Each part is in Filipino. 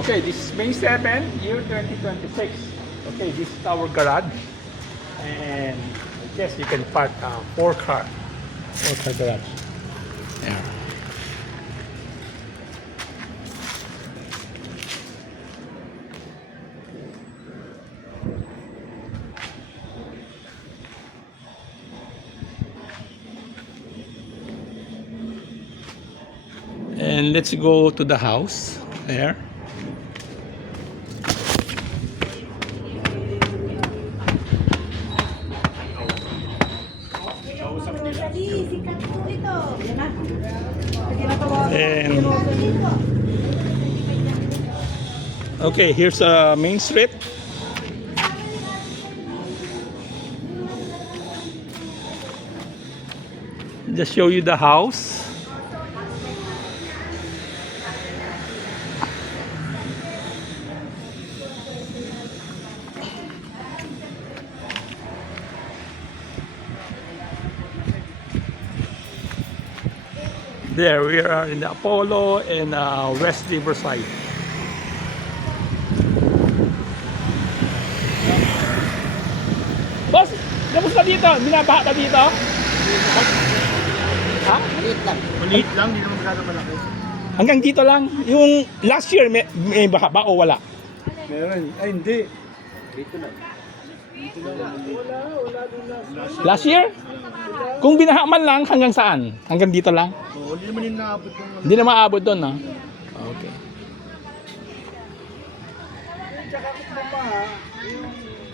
Okay, this is May 7, year 2026. Okay, this is our garage. And I guess you can park four car garage. Yeah. And let's go to the house there. Sikat po ito. And okay, here's a main street. Just show you the house. There we are in the Apollo and West Riverside. Boss, kamusta dito? Binabaha ka dito? Ha? Maliit lang. Maliit lang, hindi naman masyado malaki. Hanggang dito lang. Yung last year may baha ba o wala? Meron. Ay, hindi. Dito lang. Last year? Kung binaha man lang, hanggang saan? Hanggang dito lang? Oo, hindi naman yung naabot yung Hindi na maabot doon, no? Okay. Tsaka kung babaha, yung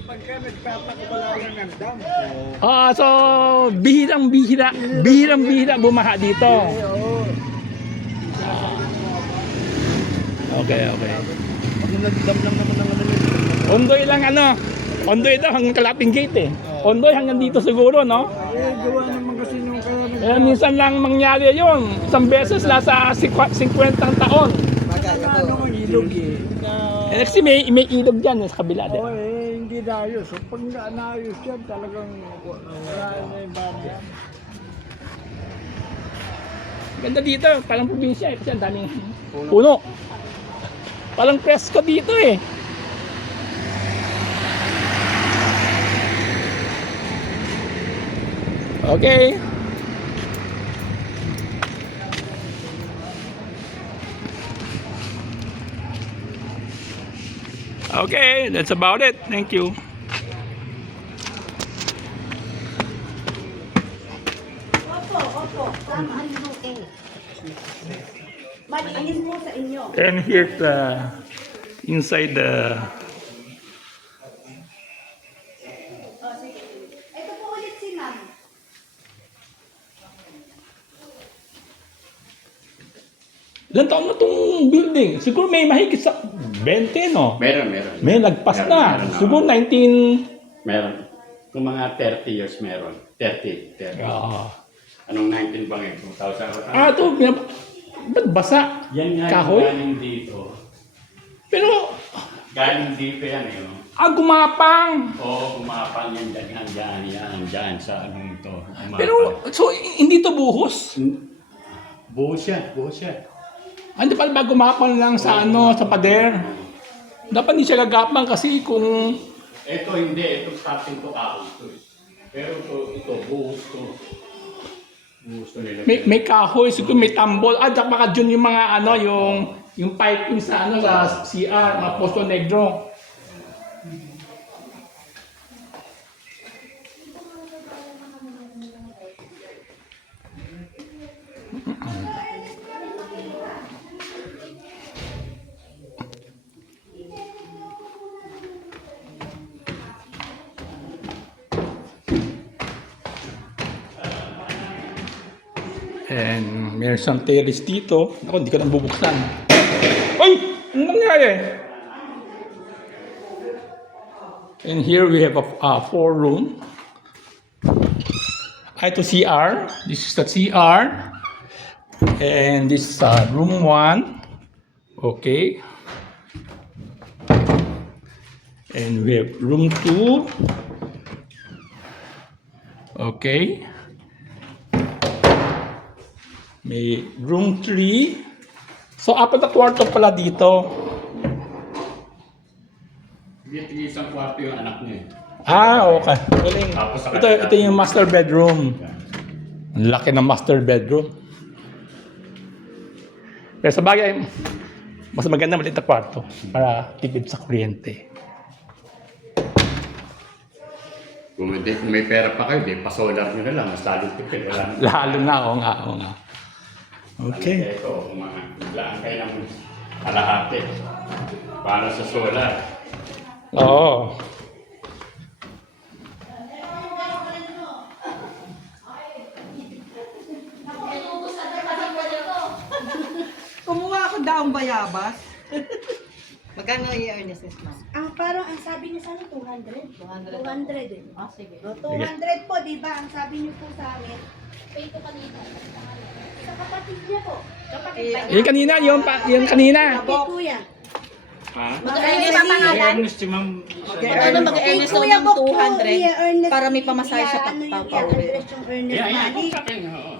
pagka nagpapakabala ng dam. So bihirang-bihira bumaha dito. Oo. Okay. Pag nagdam lang naman ng ano yun. Ondoy lang Ondoy daw hanggang Kalaping Gate eh. Ondoy hanggang dito siguro, no? Eh, gawa naman kasi nung kaya Minsan lang mangyari yun. Isang beses nasa 50 taon. ano ang ilog eh. Kasi may ilog dyan sa kabila. Oo Diba? hindi naayos. So pag naayos yan, talagang wala na yung bayan. Ganda dito, parang probinsya eh. Kasi ang daming puno. Parang presko dito eh. Okay. Okay, that's about it. Thank you. Opo. Tama, ano eh. Malinis mo sa inyo. And here's inside the Sige. Ito po ulit si ma'am. ilan taon na itong building? Siguro may mahigit sa 20, no? Meron. May lagpas na. Meron. Siguro 19... Meron. Kung mga 30 years meron. 30. Anong 19 bang yun? 2000? Ito, ba't basa? Yan nga Kahoy? yung galing dito. Pero, Galing dito yan eh. No? gumapang. Oo, kumapang yan dyan sa anong ito. Kumapang. Pero, so, hindi to buhos? Buhos yan. Hindi pala ba gumapang lang sa sa pader? Dapat hindi siya gagapang kasi kung... Ito hindi. Ito starting to kahoy to. Pero ito buhos to. Buhos to nila. May kahoy, siguro may tambol. Baka dyan yung mga yung piping sa sa CR, mga Posto Negro. And meron siyang terrace dito. Ako, hindi ko nang bubuksan. Ay! Ano nangyari? And here we have a 4-room. Ito CR. This is the CR. And this is room 1. Okay. And we have room 2. Okay. May room 3. So, apat na kwarto pala dito. Hindi isang kwarto yung anak niya. Ah, okay. Galing. Tapos sa Ito yung master bedroom. Ang laki ng master bedroom. Pero sa bagay, mas maganda maliit na kwarto para tipid sa kuryente. Kung may pera pa kayo, di pa-solar nyo na lang. Mas lalong tipid. Lalo na, oo nga, oo nga. Okay. Ito, maglaan kayo ng kalahati para sa solar. Oo. Kumuha ako daong bayabas. Magkano i-earnest ma'am? Parang ang sabi niyo sa amin, 200. 200 eh. Ah, sige. 200 po, di ba? Ang sabi niyo po sa amin. Pay ko kanina. Sa kapatid niya po. Kapatid pa niya. Yung kanina. Kay kuya. Ha? Mag-earnest pa pangalan? Ernest, si ma'am. Ano mag-earnest daw ng 200 para may pamasahe siya Ano yung papauwi. i-address yung earnest Yeah, money? sa akin. Oo.